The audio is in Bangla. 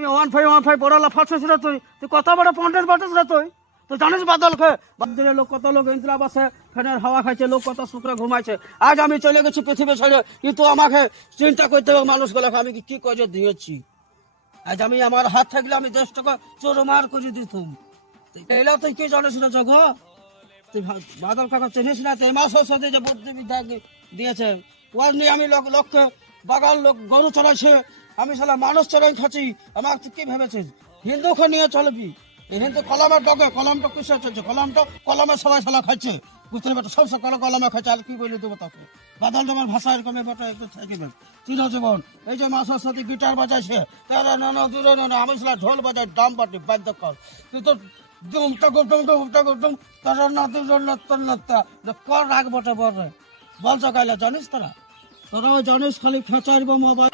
তুই 1515 পড়ালা ফাঁসিস রে তুই কত বড় পন্ডের বাটিস রে তুই জানিস বাদলকে বাদলের লোক কত লোক ইন্দিরা আবাসে ফ্যানের হাওয়া খাইছে, লোক কত সুখে ঘুমাইছে। আজ আমি চলে গেছি পৃথিবী ছেড়ে, কিন্তু আমাকে চিন্তা করতে হবে মানুষগুলোকে আমি কি করে দিয়েছি। আজ আমি আমার হাত থাকলে আমি দেশটাকে চোরমার করে দিতাম। এলা তুই কি জানিস না জগ? তুই বাদল কাকা চিনিস না? 3 মাসের সাথে যে বুদ্ধি দিয়েছে ওর নিয়ে আমি লোককে বাগান লোক গরু চড়াইছে, আমি সালা মানুষ চড়াই খাচ্ছি। আমার তুই কি ভেবেছিস হিন্দুকে নিয়ে চলবি? এই হিন্দু কলমের ডগে, কলমটা কিসে চলছে? কলমটা কলমে সবাই সালা খাচ্ছে, বুঝতে পারছো? সব সকালে কলমে খাচ্ছে। আর কি বলি দেবো তাকে? বাদল তোমার ভাষা এরকম ব্যাপারটা একটু থাকবে চিরজীবন। এই যে মাসের সাথে গিটার বাজাইছে, তারা না দূরে না আমি সালা ঢোল বাজাই ডাম পাটি বাদ্য কর, কিন্তু দুমটা গুম দুমটা গুম তারা না কর রাখ বটে বলছো কাইলা জানিস তোরা জানিস খালি খেঁচাইব মোবাইল।